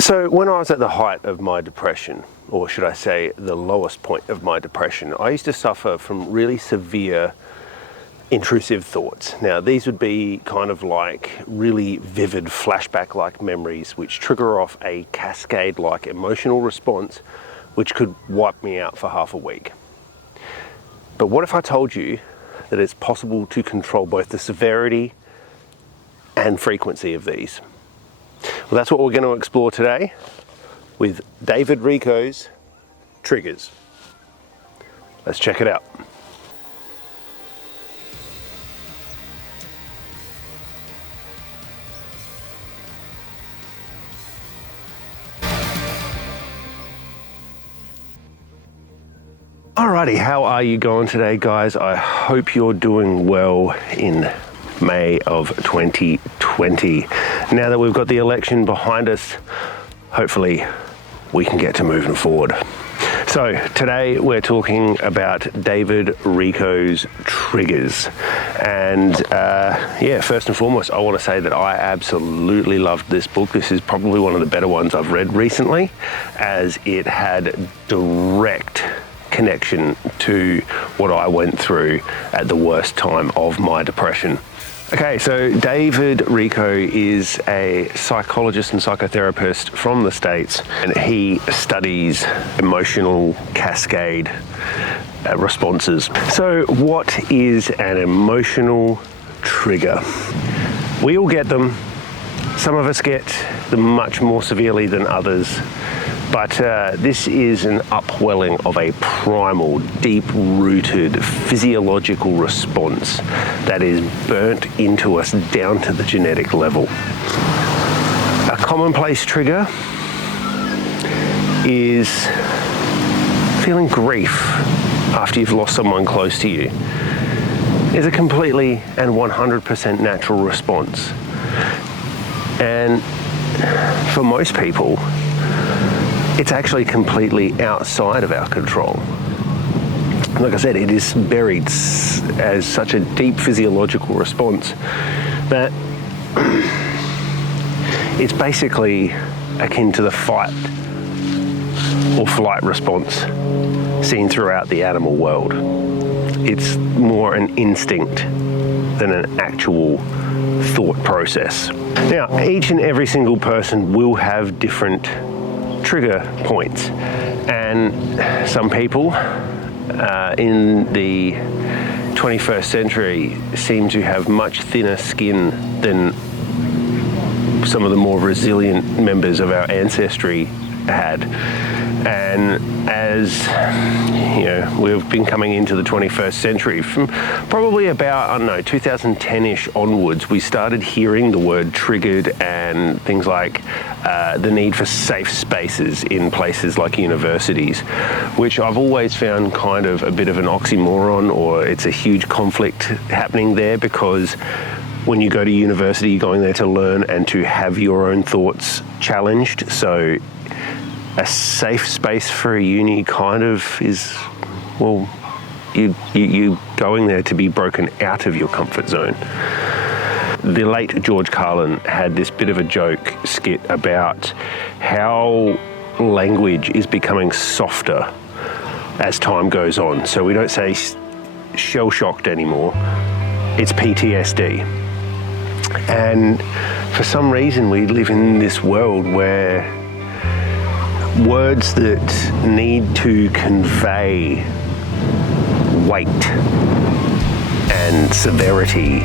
So when I was at the height of my depression, or should I say the lowest point of my depression, I used to suffer from really severe intrusive thoughts. Now these would be kind of like really vivid flashback-like memories which trigger off a cascade-like emotional response which could wipe me out for half a week. But what if I told you that it's possible to control both the severity and frequency of these? Well, that's what we're going to explore today with David Richo's triggers. Let's check it out. Alrighty, how are you going today, guys? I hope you're doing well in May of 2020. Now that we've got the election behind us, hopefully we can get to moving forward. So today we're talking about David Richo's triggers. And first and foremost, I want to say that I absolutely loved this book. This is probably one of the better ones I've read recently, as it had direct connection to what I went through at the worst time of my depression. Okay, so David Richo is a psychologist and psychotherapist from the States, and he studies emotional cascade responses. So what is an emotional trigger? We all get them. Some of us get them much more severely than others. But this is an upwelling of a primal, deep-rooted physiological response that is burnt into us down to the genetic level. A commonplace trigger is feeling grief after you've lost someone close to you. It's a completely and 100% natural response. And for most people, it's actually completely outside of our control. Like I said, it is buried as such a deep physiological response that it's basically akin to the fight or flight response seen throughout the animal world. It's more an instinct than an actual thought process. Now, each and every single person will have different trigger points, and some people in the 21st century seem to have much thinner skin than some of the more resilient members of our ancestry had. And as you know, we've been coming into the 21st century, from probably about, 2010-ish onwards, we started hearing the word triggered and things like the need for safe spaces in places like universities, which I've always found kind of a bit of an oxymoron, or it's a huge conflict happening there, because when you go to university, you're going there to learn and to have your own thoughts challenged. So a safe space for a uni kind of is, well, you going there to be broken out of your comfort zone. The late George Carlin had this bit of a joke skit about how language is becoming softer as time goes on. So we don't say shell-shocked anymore, it's PTSD. And for some reason we live in this world where words that need to convey weight and severity,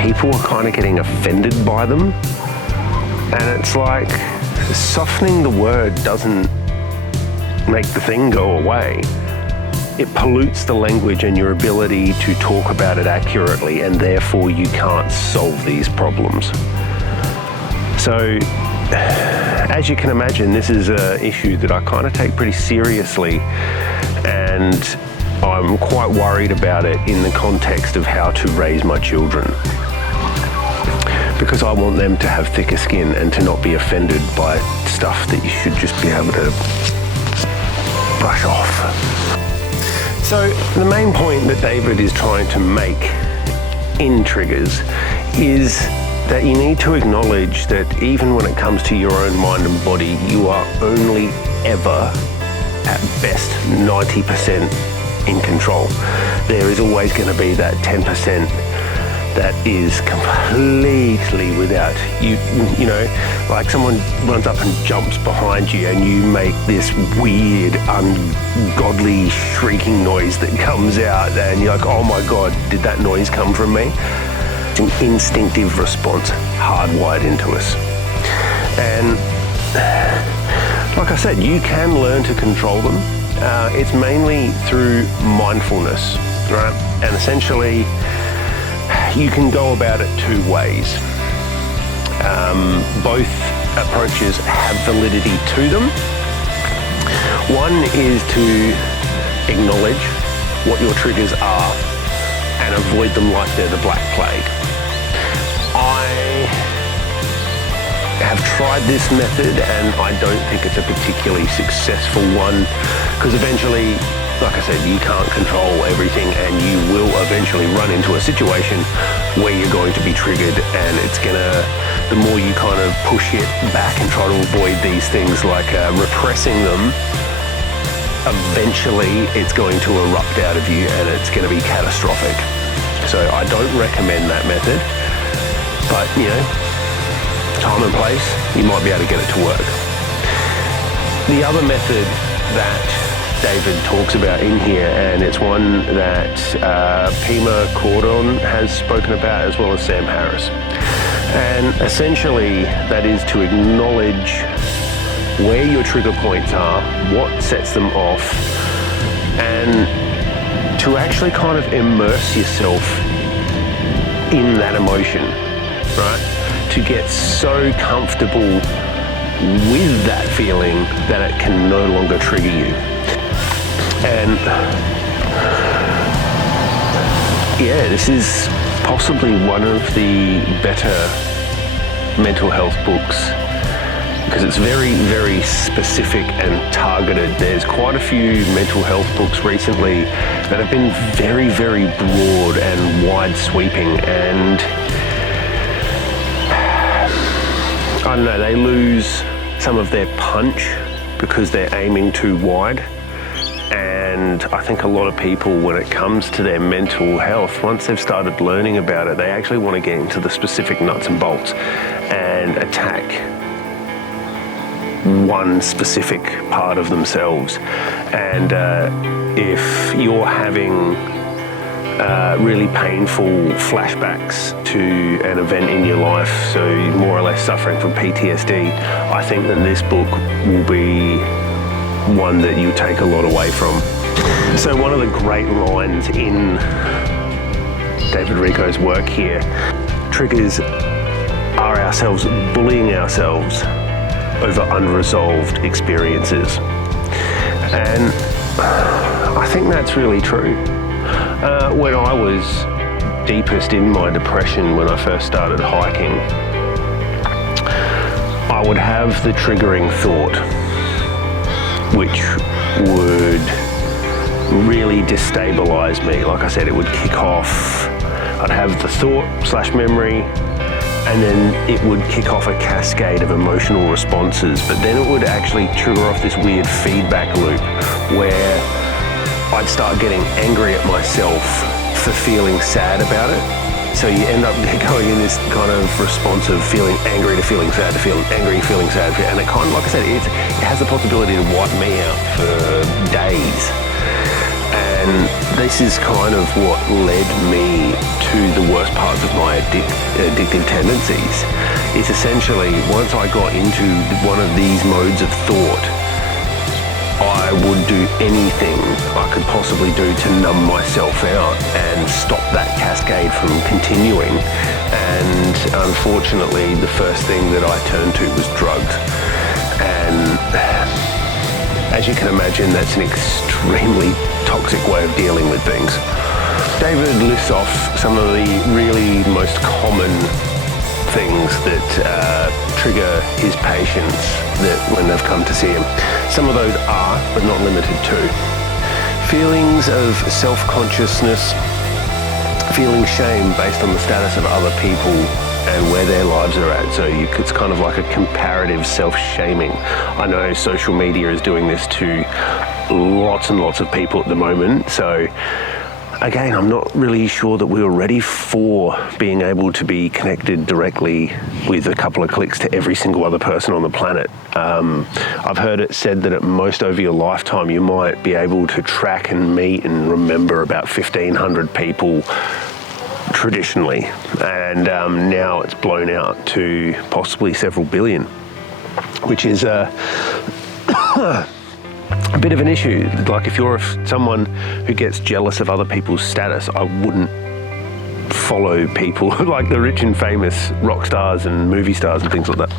people are kind of getting offended by them. And it's like, softening the word doesn't make the thing go away. It pollutes the language and your ability to talk about it accurately, and therefore you can't solve these problems. So, as you can imagine, this is an issue that I kind of take pretty seriously, and I'm quite worried about it in the context of how to raise my children, because I want them to have thicker skin and to not be offended by stuff that you should just be able to brush off. So the main point that David is trying to make in triggers is that you need to acknowledge that even when it comes to your own mind and body, you are only ever, at best, 90% in control. There is always going to be that 10% that is completely without you. You know, like someone runs up and jumps behind you and you make this weird, ungodly shrieking noise that comes out, and you're like, oh my God, did that noise come from me? It's an instinctive response hardwired into us. And like I said, you can learn to control them. It's mainly through mindfulness, right? And essentially, you can go about it two ways. Both approaches have validity to them. One is to acknowledge what your triggers are and avoid them like they're the Black Plague. I have tried this method and I don't think it's a particularly successful one, because eventually, like I said, you can't control everything and you will eventually run into a situation where you're going to be triggered, and it's gonna, the more you kind of push it back and try to avoid these things, like repressing them, eventually it's going to erupt out of you and it's going to be catastrophic. So I don't recommend that method, but you know, time and place, you might be able to get it to work. The other method that David talks about in here, and it's one that Pema Cordon has spoken about, as well as Sam Harris. And essentially, that is to acknowledge where your trigger points are, what sets them off, and to actually kind of immerse yourself in that emotion, right? To get so comfortable with that feeling that it can no longer trigger you. And yeah, this is possibly one of the better mental health books, because it's very, very specific and targeted. There's quite a few mental health books recently that have been very, very broad and wide sweeping, and I don't know, they lose some of their punch because they're aiming too wide. And I think a lot of people, when it comes to their mental health, once they've started learning about it, they actually want to get into the specific nuts and bolts and attack one specific part of themselves. And if you're having really painful flashbacks to an event in your life, so you're more or less suffering from PTSD, I think that this book will be one that you take a lot away from. So one of the great lines in David Richo's work here, triggers are ourselves bullying ourselves over unresolved experiences. And I think that's really true. When I was deepest in my depression, when I first started hiking, I would have the triggering thought, which would really destabilize me. Like I said, it would kick off, I'd have the thought / memory, and then it would kick off a cascade of emotional responses, but then it would actually trigger off this weird feedback loop where I'd start getting angry at myself for feeling sad about it. So you end up going in this kind of response of feeling angry to feeling sad to feeling angry, feeling sad, and it kind of, like I said, it has the possibility to wipe me out for days. And this is kind of what led me to the worst parts of my addictive tendencies. It's essentially, once I got into one of these modes of thought, I would do anything I could possibly do to numb myself out and stop that cascade from continuing. And unfortunately, the first thing that I turned to was drugs. And as you can imagine, that's an extremely toxic way of dealing with things. David lists off some of the really most common things that trigger his patients that when they've come to see him. Some of those are, but not limited to, feelings of self-consciousness, feeling shame based on the status of other people and where their lives are at. So it's kind of like a comparative self-shaming. I know social media is doing this to lots and lots of people at the moment. So again, I'm not really sure that we were ready for being able to be connected directly with a couple of clicks to every single other person on the planet. I've heard it said that at most over your lifetime, you might be able to track and meet and remember about 1,500 people traditionally. And now it's blown out to possibly several billion, which is a bit of an issue. Like if you're someone who gets jealous of other people's status, I wouldn't follow people like the rich and famous rock stars and movie stars and things like that.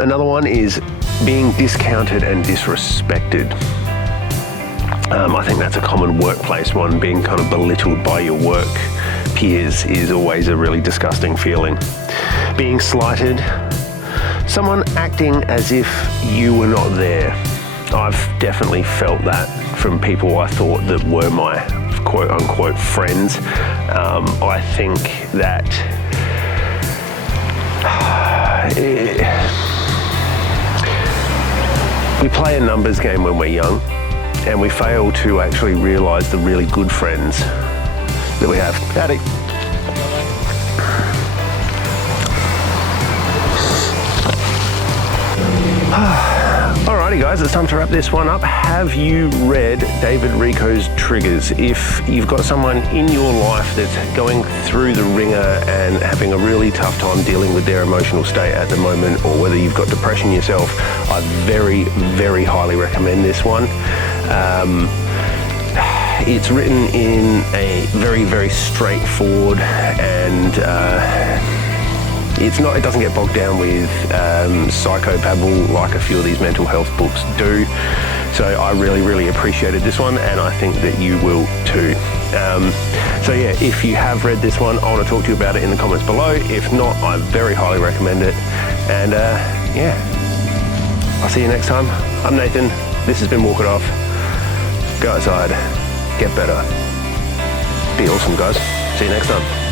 Another one is being discounted and disrespected. I think that's a common workplace one. Being kind of belittled by your work peers is always a really disgusting feeling. Being slighted, someone acting as if you were not there. I've definitely felt that from people I thought that were my quote unquote friends. I think that we play a numbers game when we're young, and we fail to actually realise the really good friends that we have. Howdy. Alrighty guys, it's time to wrap this one up. Have you read David Richo's Triggers? If you've got someone in your life that's going through the ringer and having a really tough time dealing with their emotional state at the moment, or whether you've got depression yourself, I very, very highly recommend this one. It's written in a very, very straightforward and it doesn't get bogged down with psychobabble like a few of these mental health books do. So I really, really appreciated this one, and I think that you will too. So yeah, if you have read this one, I want to talk to you about it in the comments below. If not, I very highly recommend it. And yeah, I'll see you next time. I'm Nathan. This has been Walk It Off. Go outside, get better. Be awesome, guys. See you next time.